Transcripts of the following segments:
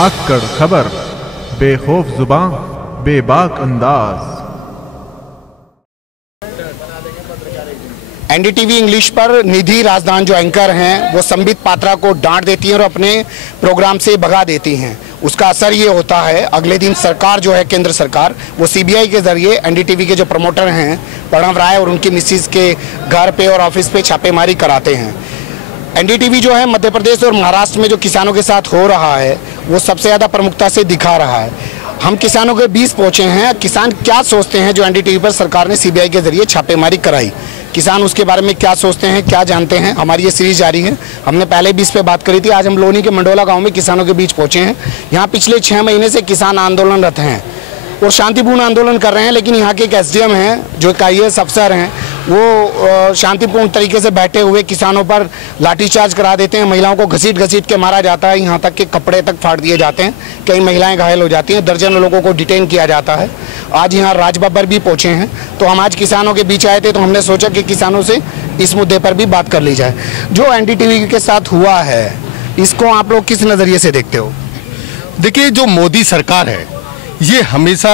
धाकड़ खबर, बेखौफ जुबान, बेबाक अंदाज। एनडीटीवी इंग्लिश पर निधि राजदान जो एंकर हैं वो संबित पात्रा को डांट देती हैं और अपने प्रोग्राम से भगा देती हैं। उसका असर ये होता है, अगले दिन सरकार जो है, केंद्र सरकार, वो सीबीआई के जरिए एनडीटीवी के जो प्रमोटर हैं प्रणव राय और उनकी मिसिज के घर पे और ऑफिस पे छापेमारी कराते हैं। एनडीटीवी जो है मध्य प्रदेश और महाराष्ट्र में जो किसानों के साथ हो रहा है वो सबसे ज़्यादा प्रमुखता से दिखा रहा है। हम किसानों के बीच पहुंचे हैं, किसान क्या सोचते हैं जो एनडीटीवी पर सरकार ने सीबीआई के जरिए छापेमारी कराई, किसान उसके बारे में क्या सोचते हैं, क्या जानते हैं। हमारी ये सीरीज जारी है, हमने पहले भी इस पे बात करी थी। आज हम लोनी के मंडोला गांव में किसानों के बीच पहुंचे हैं। यहाँ पिछले 6 महीने से किसान आंदोलनरत हैं और शांतिपूर्ण आंदोलन कर रहे हैं, लेकिन यहाँ के एक एसडीएम हैं जो एक IAS अफसर हैं, वो शांतिपूर्ण तरीके से बैठे हुए किसानों पर लाठीचार्ज करा देते हैं। महिलाओं को घसीट घसीट के मारा जाता है, यहाँ तक कि कपड़े तक फाड़ दिए जाते हैं, कई महिलाएं घायल हो जाती हैं, दर्जनों लोगों को डिटेन किया जाता है। आज यहाँ राजबब्बर भी पहुँचे हैं, तो हम आज किसानों के बीच आए थे, तो हमने सोचा कि किसानों से इस मुद्दे पर भी बात कर ली जाए। जो एनडीटीवी के साथ हुआ है, इसको आप लोग किस नज़रिए से देखते हो? देखिए, जो मोदी सरकार है ये हमेशा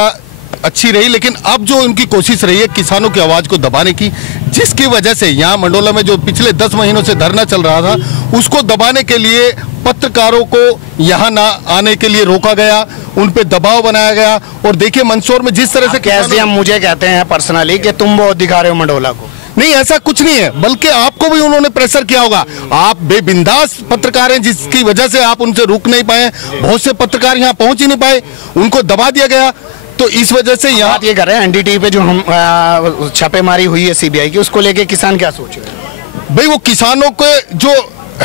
अच्छी रही, लेकिन अब जो उनकी कोशिश रही है किसानों की आवाज़ को दबाने की, जिसकी वजह से यहाँ मंडोला में जो पिछले 10 महीनों से धरना चल रहा था उसको दबाने के लिए पत्रकारों को यहाँ ना आने के लिए रोका गया, उन पे दबाव बनाया गया। और देखिए मंदसौर में जिस तरह से कैसे हम मुझे कहते हैं पर्सनली कि तुम बहुत दिखा रहे हो मंडोला को। नहीं, ऐसा कुछ नहीं है, बल्कि आपको भी उन्होंने प्रेशर किया होगा। आप बेबिंदास पत्रकार हैं, जिसकी वजह से आप उनसे रुक नहीं पाए। बहुत से पत्रकार यहाँ पहुंच ही नहीं पाए, उनको दबा दिया गया। तो इस वजह से यहाँ ये कर रहे हैं एनडीटीवी पे जो हम छापेमारी हुई है सीबीआई की, उसको लेके किसान क्या सोच रहे हैं? भाई, वो किसानों के जो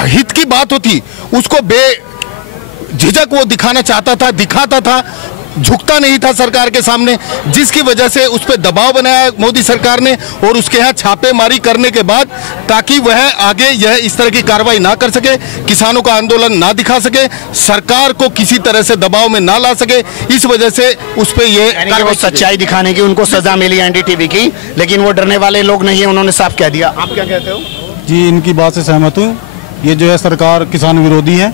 हित की बात होती उसको बेझिझक वो दिखाना चाहता था, दिखाता था, झुकता नहीं था सरकार के सामने, जिसकी वजह से उस पर दबाव बनाया मोदी सरकार ने और उसके यहाँ छापेमारी करने के बाद, ताकि वह आगे यह इस तरह की कार्रवाई ना कर सके, किसानों का आंदोलन ना दिखा सके, सरकार को किसी तरह से दबाव में ना ला सके। इस वजह से उस पर यह सच्चाई दिखाने की उनको सजा मिली एनडीटीवी की, लेकिन वो डरने वाले लोग नहीं है, उन्होंने साफ कह दिया। आप क्या कहते हो? जी, इनकी बात से सहमत हूँ। ये जो है सरकार किसान विरोधी है,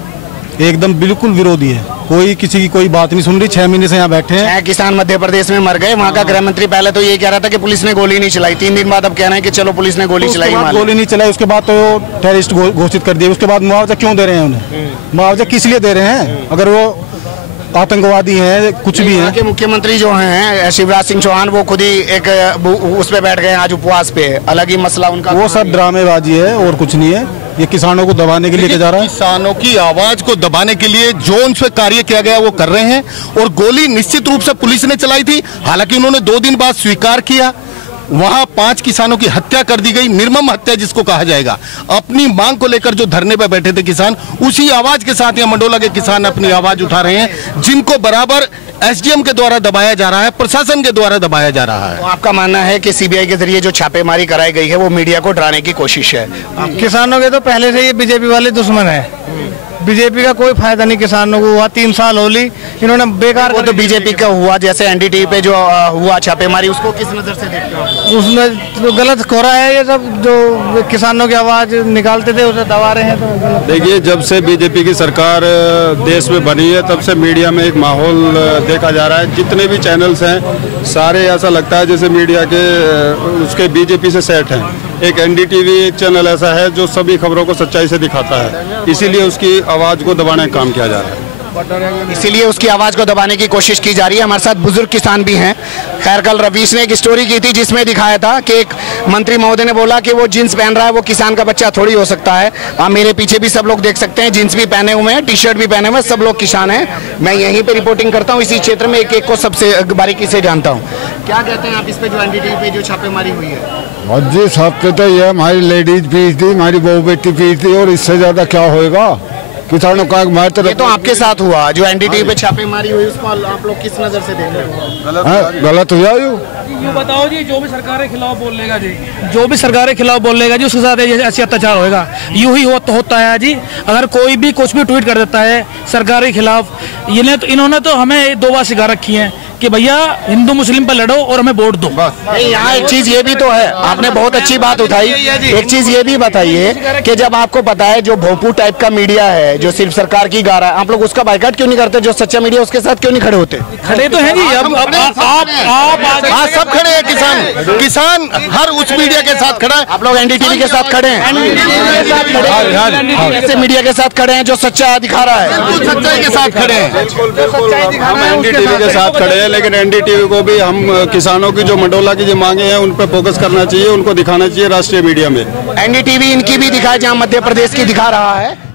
एकदम बिल्कुल विरोधी है। कोई किसी की कोई बात नहीं सुन रही। 6 महीने से यहाँ बैठे हैं। 6 किसान मध्य प्रदेश में मर गए। वहाँ का गृह मंत्री पहले तो ये कह रहा था कि पुलिस ने गोली नहीं चलाई, 3 दिन बाद अब कह रहे हैं कि चलो पुलिस ने गोली चलाई। गोली नहीं चलाई, उसके बाद तो टेररिस्ट घोषित कर दिया। उसके बाद मुआवजा क्यों दे रहे हैं उन्हें? मुआवजा किस लिए दे रहे हैं? अगर वो आतंकवादी हैं, कुछ भी हैं। मुख्यमंत्री जो हैं शिवराज सिंह चौहान, वो खुद ही एक उस पे बैठ गए आज उपवास पे, अलग ही मसला उनका। वो सब ड्रामेबाजी है और कुछ नहीं है। ये किसानों को दबाने के लिए जा रहा है। किसानों की आवाज को दबाने के लिए जो उन पे कार्य किया गया वो कर रहे हैं। और गोली निश्चित रूप से पुलिस ने चलाई थी, हालांकि उन्होंने 2 दिन बाद स्वीकार किया। वहां 5 किसानों की हत्या कर दी गई, निर्मम हत्या जिसको कहा जाएगा। अपनी मांग को लेकर जो धरने पर बैठे थे किसान, उसी आवाज के साथ यहाँ मंडोला के किसान अपनी आवाज उठा रहे हैं, जिनको बराबर एसडीएम के द्वारा दबाया जा रहा है, प्रशासन के द्वारा दबाया जा रहा है। तो आपका मानना है कि सीबीआई के जरिए जो छापेमारी कराई गई है वो मीडिया को डराने की कोशिश है? किसानों के तो पहले से ये बीजेपी वाले दुश्मन है। बीजेपी का कोई फायदा नहीं किसानों को हुआ। 3 साल होली इन्होंने बेकार। वो तो बीजेपी का हुआ, जैसे एनडीटीवी पे जो हुआ छापेमारी, उसको किस नजर से देखते हो? उसमें तो गलत हो रहा है। ये सब जो किसानों की आवाज निकालते थे उसे दबा रहे हैं। तो देखिए, जब से बीजेपी की सरकार देश में बनी है तब से मीडिया में एक माहौल देखा जा रहा है। जितने भी चैनल्स हैं सारे ऐसा लगता है जैसे मीडिया के उसके बीजेपी से सेट हैं। एक एनडीटीवी एक चैनल ऐसा है जो सभी खबरों को सच्चाई से दिखाता है, इसीलिए उसकी आवाज़ को दबाने का काम किया जा रहा है। इसीलिए उसकी आवाज को दबाने की कोशिश की जा रही है। हमारे साथ बुजुर्ग किसान भी हैं। खैर, कल रवीश ने एक स्टोरी की थी जिसमें दिखाया था कि एक मंत्री महोदय ने बोला कि वो जींस पहन रहा है, वो किसान का बच्चा थोड़ी हो सकता है। आप मेरे पीछे भी सब लोग देख सकते हैं, जींस भी पहने हुए हैं, टी-शर्ट भी पहने हुए हैं, सब लोग किसान हैं। मैं यहीं पे रिपोर्टिंग करता हूँ, इसी क्षेत्र में एक को सबसे बारीकी से जानता हूँ। क्या कहते हैं आप इस पे जो एनडीटीवी पे जो छापेमारी हुई है? जी, सब तो ये हमारी लेडीज पीस दी, हमारी बहू बेटी पीस दी, और इससे ज्यादा क्या होएगा किसानों का? ये तो आपके साथ हुआ, जो एनडीटीवी पे छापेमारी हुई, उसको आप लोग किस नजर से देख रहे हो? गलत हुआ। ये बताओ जी, जो भी सरकार के खिलाफ बोल लेगा जी, जो भी सरकार के खिलाफ बोल लेगा जी, उसके साथ ऐसे अत्याचार होगा। यूं ही होता है जी। अगर कोई भी कुछ भी ट्वीट कर देता है सरकार के खिलाफ, इन्होंने तो हमें 2 बार सिखा रखी है कि भैया हिंदू मुस्लिम पर लड़ो और हमें वोट दो। नहीं, यहाँ एक चीज ये भी तो है, आपने बहुत अच्छी बात उठाई। एक चीज ये भी बताइए कि जब आपको पता है जो भोंपू टाइप का मीडिया है जो सिर्फ सरकार की गा रहा है, आप लोग उसका बाइकाट क्यों नहीं करते? जो सच्चा मीडिया उसके साथ क्यों नहीं खड़े होते? खड़े तो हैं जी। अब आप सब खड़े हैं। किसान हर उस मीडिया के साथ खड़ा है। आप लोग एनडीटीवी के साथ खड़े हैं, ऐसे मीडिया के साथ खड़े हैं जो सच्चा दिखा रहा है, सच्चाई के साथ खड़े हैं। हम एनडीटीवी के साथ खड़े हैं, लेकिन एनडीटीवी को भी हम किसानों की जो मंडोला की जो मांगे हैं उन पर फोकस करना चाहिए, उनको दिखाना चाहिए राष्ट्रीय मीडिया में। एनडीटीवी इनकी भी दिखाए जहाँ मध्य प्रदेश की दिखा रहा है।